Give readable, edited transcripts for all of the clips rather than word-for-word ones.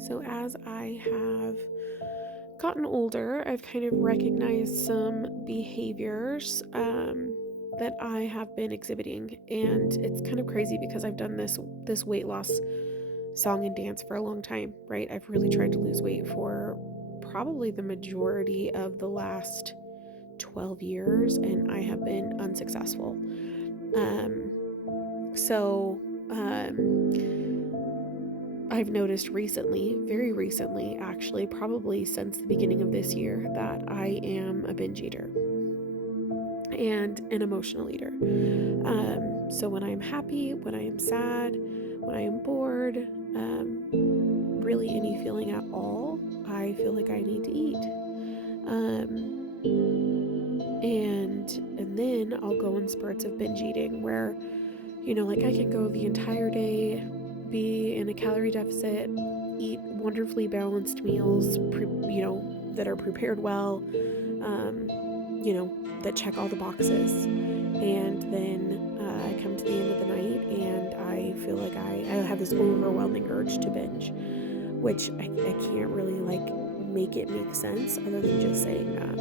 So as I have gotten older, I've kind of recognized some behaviors that I have been exhibiting, and it's kind of crazy because I've done this weight loss song and dance for a long time, right? I've really tried to lose weight for probably the majority of the last 12 years, and I have been unsuccessful. Um, so, I've noticed recently, very recently, actually, probably since the beginning of this year, that I am a binge eater and an emotional eater. So when I'm happy, when I am sad, when I am bored, really any feeling at all, I feel like I need to eat. And then I'll go in spurts of binge eating where, like I can go the entire day, be in a calorie deficit, eat wonderfully balanced meals, that are prepared well, um, that check all the boxes. And then I come to the end of the night and I feel like I have this overwhelming urge to binge, which I can't really make it make sense other than just saying that.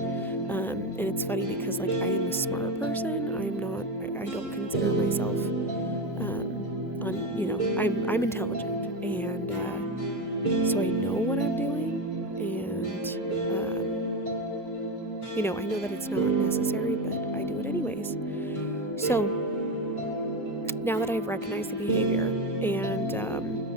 And it's funny because I am a smart person. I don't consider myself, I'm intelligent, and so I know what I'm doing, and I know that it's not necessary, but I do it anyways. So now that I've recognized the behavior and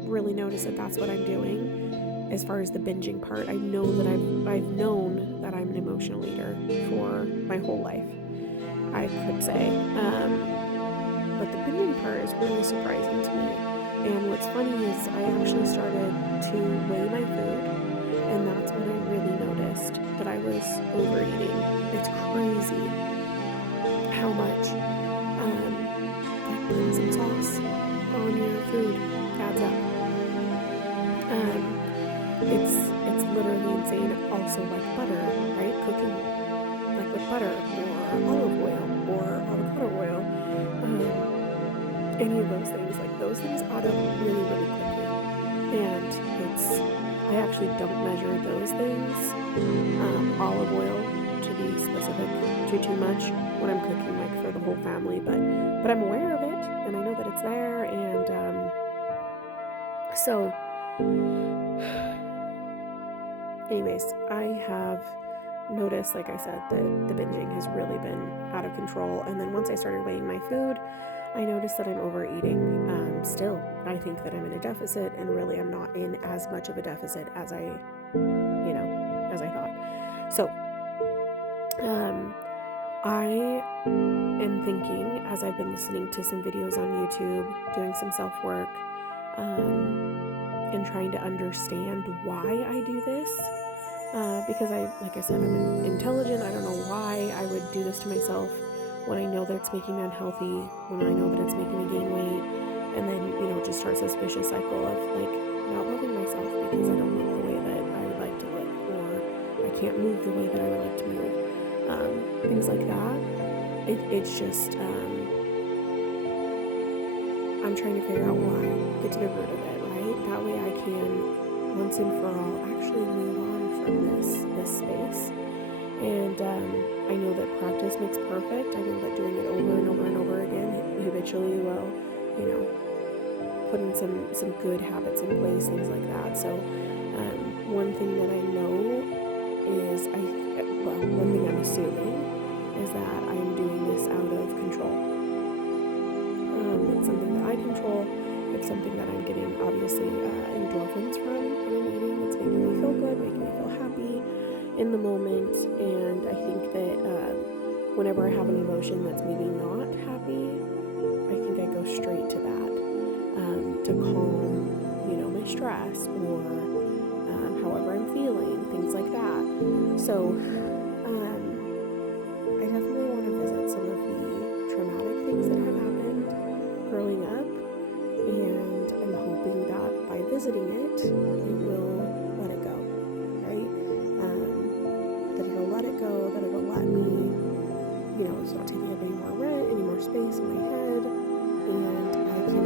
really noticed that that's what I'm doing, as far as the binging part, I know that I've known that I'm an emotional eater for my whole life, I could say. But the binging part is really surprising to me. And what's funny is I actually started to weigh my food, and that's when I really noticed that I was overeating. It's crazy how much pencil sauce on your food adds up. It's literally insane. Also, like butter, right? Cooking like with butter or olive oil or avocado oil, any of those things add up really, really quickly. And I actually don't measure those things, olive oil to be specific, too much when I'm cooking for the whole family, but I'm aware of it and I know that it's there, and so anyways, I have noticed, like I said, that the binging has really been out of control. And then once I started weighing my food, I noticed that I'm overeating. Still, I think that I'm in a deficit, and really I'm not in as much of a deficit as I thought. So, I am thinking, as I've been listening to some videos on YouTube, doing some self-work, and trying to understand why I do this. Because like I said, I'm intelligent. I don't know why I would do this to myself when I know that it's making me unhealthy, when I know that it's making me gain weight, and then, just starts this vicious cycle of not loving myself because I don't look the way that I would like to look, or I can't move the way that I would like to move. Things like that. It's just, I'm trying to figure out why, get to the root of it, right? That way I can, once and for all, actually move on from this space. And I know that practice makes perfect. I know that doing it over and over and over again habitually will, put in some good habits in place, things like that. So one thing that I know is, one thing I'm assuming is that I'm doing this out of control. It's something that I control. It's something that I'm getting, obviously, endorphins from when I'm eating. It's making me feel good, making me feel happy in the moment. And I think that whenever I have an emotion that's maybe not happy, I think I go straight to that, to calm, my stress, or however I'm feeling, things like that. So I definitely want to visit some of the traumatic things that have happened growing up, and I'm hoping that by visiting it will let it go, right? That it'll let it go, that it'll let me, it's not taking up any more rent, any more space in my head, and I can